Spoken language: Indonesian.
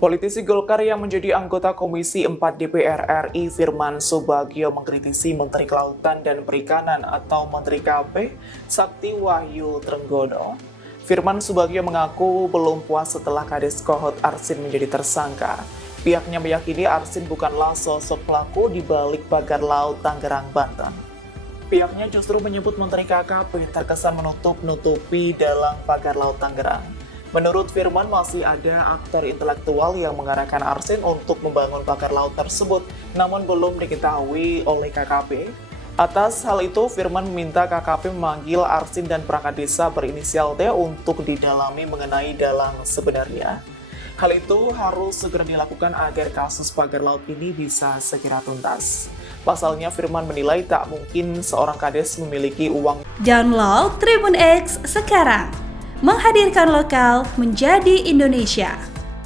Politisi Golkar yang menjadi anggota Komisi 4 DPR RI Firman Subagio mengkritisi Menteri Kelautan dan Perikanan atau Menteri KP Sakti Wahyu Trenggono. Firman Subagio mengaku belum puas setelah Kades Kohot Arsin menjadi tersangka. Pihaknya meyakini Arsin bukanlah sosok pelaku di balik pagar laut Tangerang, Banten. Pihaknya justru menyebut Menteri KKP terkesan menutup-nutupi dalam pagar laut Tangerang. Menurut Firman, masih ada aktor intelektual yang mengarahkan Arsin untuk membangun pagar laut tersebut, namun belum diketahui oleh KKP. Atas hal itu, Firman meminta KKP memanggil Arsin dan perangkat desa berinisial T untuk didalami mengenai dalang sebenarnya. Hal itu harus segera dilakukan agar kasus pagar laut ini bisa segera tuntas. Pasalnya, Firman menilai tak mungkin seorang kades memiliki uang. Download Tribun X sekarang, menghadirkan lokal menjadi Indonesia.